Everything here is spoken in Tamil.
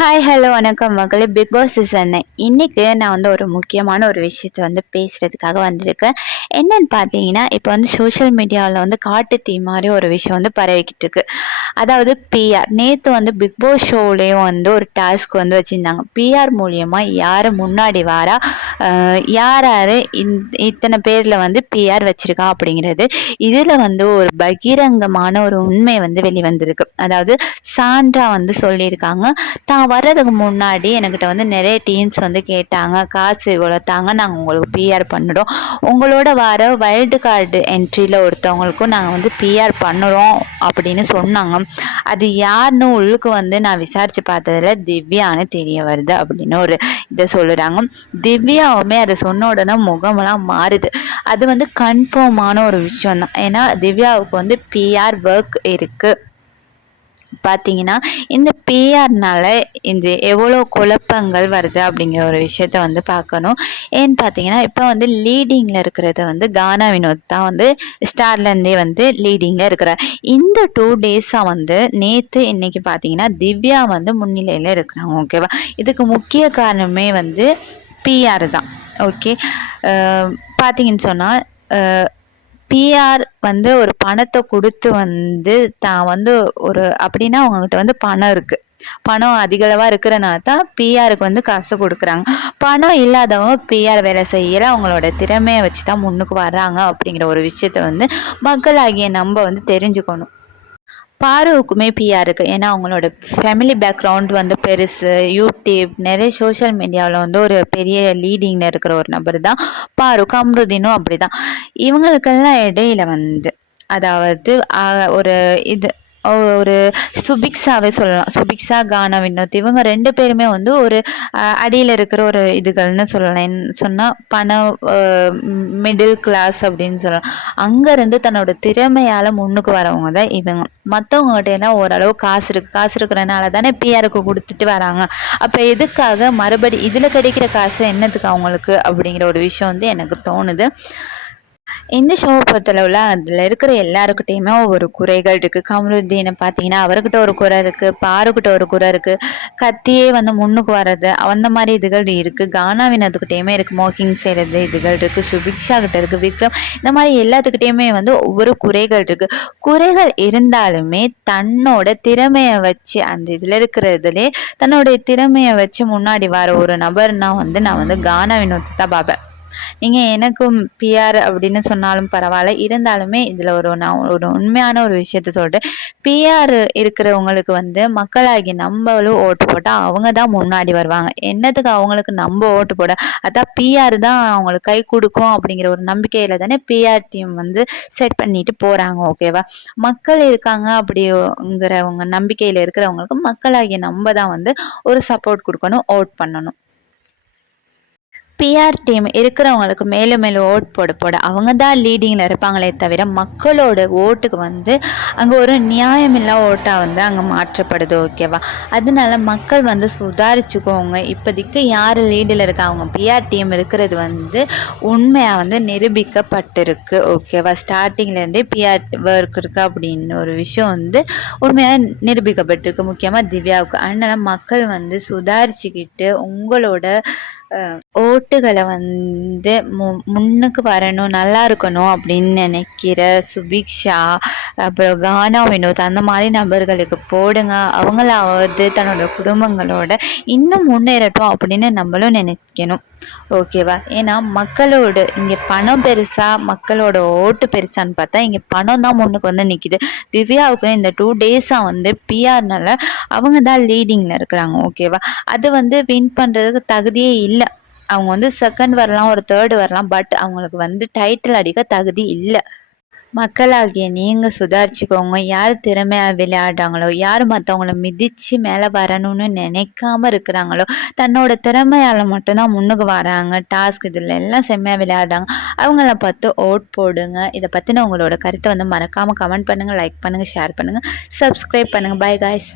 ஹாய் ஹலோ வணக்கம் மக்களே. பிக் பாஸ் சீசன் இன்னைக்கு நான் ஒரு முக்கியமான ஒரு விஷயத்தை பேசுகிறதுக்காக வந்திருக்கேன். என்னன்னு பார்த்தீங்கன்னா, இப்போ சோஷியல் மீடியாவில் காட்டு தீ மாதிரி ஒரு விஷயம் பரவிக்கிட்டு இருக்கு. அதாவது பிஆர் நேற்று பிக் பாஸ் ஷோலேயும் ஒரு டாஸ்க் வச்சுருந்தாங்க. பிஆர் மூலியமாக யார் முன்னாடி வாரா, யார் யார் இத்தனை பேரில் பிஆர் வச்சுருக்கா அப்படிங்கிறது. இதில் ஒரு பகிரங்கமான ஒரு உண்மை வெளிவந்திருக்கு. அதாவது சான்றா சொல்லியிருக்காங்க, தான் வர்றதுக்கு முன்னாடி என்கிட்ட நிறைய டீம்ஸ் கேட்டாங்க, காசு இவ்வளோ தாங்க, நாங்கள் உங்களுக்கு பிஆர் பண்ணிடும், உங்களோட வர வைல்டு கார்டு என்ட்ரியில் ஒருத்தவங்களுக்கும் நாங்கள் பிஆர் பண்ணுறோம் அப்படின்னு சொன்னாங்க. அது யாருன்னு உள்ளுக்கு நான் விசாரித்து பார்த்ததில் திவ்யான்னு தெரிய வருது அப்படின்னு ஒரு இதை சொல்லுறாங்க. திவ்யாவுமே அதை சொன்ன உடனே முகமெல்லாம் மாறுது. அது கன்ஃபார்மான ஒரு விஷயம் தான். ஏன்னா திவ்யாவுக்கு பிஆர் ஒர்க் இருக்குது. பார்த்தீங்கன்னா இந்த பிஆர்னால இந்த எவ்வளோ குழப்பங்கள் வருது அப்படிங்கிற ஒரு விஷயத்த பார்க்கணும். ஏன்னு பார்த்தீங்கன்னா, இப்போ லீடிங்கில் இருக்கிறது கானா வினோத் தான் ஸ்டார்லேருந்தே லீடிங்கில் இருக்கிறார். இந்த 2 டேஸாக நேற்று இன்னைக்கு பார்த்தீங்கன்னா திவ்யா முன்னிலையில் இருக்கிறாங்க. ஓகேவா? இதுக்கு முக்கிய காரணமே பிஆர் தான். ஓகே, பார்த்தீங்கன்னு சொன்னால் பிஆர் ஒரு பணத்தை கொடுத்து தான் ஒரு அப்படின்னா அவங்கக்கிட்ட பணம் இருக்குது, பணம் அதிகளவாக இருக்கிறனால தான் பிஆருக்கு காசு கொடுக்குறாங்க. பணம் இல்லாதவங்க பிஆர் வேலை செய்யல, அவங்களோட திறமையை வச்சு தான் முன்னுக்கு வர்றாங்க அப்படிங்கிற ஒரு விஷயத்த மக்களாகிய நம்ம தெரிஞ்சுக்கணும். பாருவுக்குமே பிஆர் இருக்குது. ஏன்னா அவங்களோட ஃபேமிலி பேக்ரவுண்ட் பெருசு. யூடியூப் நிறைய சோஷியல் மீடியாவில் ஒரு பெரிய லீடிங்கில் இருக்கிற ஒரு நபர் தான் பாரு. கம்ருதீனும் அப்படி தான். இவங்களுக்கெல்லாம் இடையில அதாவது ஒரு இது ஒரு சுபிக்ஷாவே சொல்லலாம். சுபிக்ஷா, கானா வினோத் இவங்க 2 பேருமே ஒரு அடியில் இருக்கிற ஒரு இதுகள்னு சொல்லலாம். சொன்னால் பணம், மிடில் கிளாஸ் அப்படின்னு சொல்லலாம். அங்கேருந்து தன்னோட திறமையால் முன்னுக்கு வரவங்க தான் இவங்க. மற்றவங்ககிட்ட எல்லாம் ஓரளவு காசு இருக்குது, காசு இருக்கிறனால தானே பிஆருக்கு கொடுத்துட்டு வராங்க. அப்போ எதுக்காக மறுபடி இதில் கிடைக்கிற காசு என்னத்துக்கு அவங்களுக்கு அப்படிங்கிற ஒரு விஷயம் எனக்கு தோணுது. இந்த ஷோவை பொறுத்தளவில் அதில் இருக்கிற எல்லாருக்கிட்டையுமே ஒரு குறைகள் இருக்குது. கமருதீனை பார்த்தீங்கன்னா அவர்கிட்ட ஒரு குறை இருக்குது, பாருக்கிட்ட ஒரு குறை இருக்குது, கத்தியே முன்னுக்கு வர்றது அந்த மாதிரி இதுகள் இருக்குது. கானா வினோத்துக்கிட்டேயுமே இருக்குது, மோக்கிங் செய்கிறது இதுகள் இருக்குது. சுபிக்ஷா கிட்ட இருக்குது, விக்ரம், இந்த மாதிரி எல்லாத்துக்கிட்டேயுமே ஒவ்வொரு குறைகள் இருக்குது. குறைகள் இருந்தாலுமே தன்னோட திறமையை வச்சு அந்த இதில் இருக்கிறதுலே தன்னுடைய திறமையை வச்சு முன்னாடி வர ஒரு நபர்னா நான் கானா வினோத்தை தான் பார்ப்பேன். நீங்கள் எனக்கும் பிஆர் அப்படின்னு சொன்னாலும் பரவாயில்ல, இருந்தாலுமே இதில் நான் ஒரு உண்மையான ஒரு விஷயத்த சொல்கிறேன். பிஆர் இருக்கிறவங்களுக்கு மக்களாகி நம்மளும் ஓட்டு போட்டால் அவங்க தான் முன்னாடி வருவாங்க. என்னத்துக்கு அவங்களுக்கு நம்ம ஓட்டு போட? அதான் பிஆர் தான் அவங்களுக்கு கை கொடுக்கும் அப்படிங்கிற ஒரு நம்பிக்கையில் தானே பிஆர் டீம் செட் பண்ணிட்டு போகிறாங்க. ஓகேவா? மக்கள் இருக்காங்க அப்படிங்கிறவங்க நம்பிக்கையில் இருக்கிறவங்களுக்கு மக்களாகிய நம்ம தான் ஒரு சப்போர்ட் கொடுக்கணும், ஓட் பண்ணணும். பிஆர் டீம் இருக்கிறவங்களுக்கு மேலும் மேலும் ஓட் போட அவங்க தான் லீடிங்கில் இருப்பாங்களே தவிர மக்களோட ஓட்டுக்கு அங்கே ஒரு நியாயமில்லா ஓட்டாக அங்கே மாற்றப்படுது. ஓகேவா? அதனால மக்கள் சுதாரிச்சுக்கோங்க. இப்போதைக்கு யார் லீடில் இருக்காங்க, பிஆர் டீம் இருக்கிறது உண்மையாக நிரூபிக்கப்பட்டிருக்கு. ஓகேவா? ஸ்டார்டிங்லேருந்தே பிஆர் ஒர்க் இருக்குது அப்படின்னு ஒரு விஷயம் உண்மையாக நிரூபிக்கப்பட்டிருக்கு, முக்கியமாக திவ்யாவுக்கு. அதனால் மக்கள் சுதாரிச்சுக்கிட்டு உங்களோட ஓட்டுகளை முன்னுக்கு வரணும், நல்லா இருக்கணும் அப்படின்னு நினைக்கிற சுபிக்ஷா, அப்புறம் கானா வினோத் அந்த மாதிரி நபர்களுக்கு போடுங்க. அவங்களாவது தன்னோட குடும்பங்களோட இன்னும் முன்னேறட்டும் அப்படின்னு நம்மளும் நினைக்கணும். ஓகேவா? ஏன்னா மக்களோட இங்கே பணம் பெருசா, மக்களோட ஓட்டு பெருசான்னு பார்த்தா இங்கே பணம் தான் முன்னுக்கு நிற்கிது. திவ்யாவுக்கு இந்த 2 டேஸாக பிஆர்னால அவங்க தான் லீடிங்கில் இருக்கிறாங்க. ஓகேவா? அது வின் பண்ணுறதுக்கு தகுதியே இல்லை. அவங்க செகண்ட் வரலாம், ஒரு தேர்டு வரலாம், பட் அவங்களுக்கு டைட்டில் அடிக்க தகுதி இல்லை. மக்களாகிய நீங்கள் சுதாரிச்சுக்கோங்க. யார் திறமையாக விளையாடுறாங்களோ, யார் மற்றவங்கள மிதித்து மேலே வரணும்னு நினைக்காம இருக்கிறாங்களோ, தன்னோட திறமையால் மட்டும்தான் முன்னுக்கு வராங்க, டாஸ்க் இதில் எல்லாம் செம்மையாக விளையாடுறாங்க, அவங்கள பார்த்து ஓட் போடுங்க. இதை பற்றின உங்களோட கருத்தை மறக்காமல் கமெண்ட் பண்ணுங்கள், லைக் பண்ணுங்கள், ஷேர் பண்ணுங்கள், சப்ஸ்கிரைப் பண்ணுங்கள். By guys.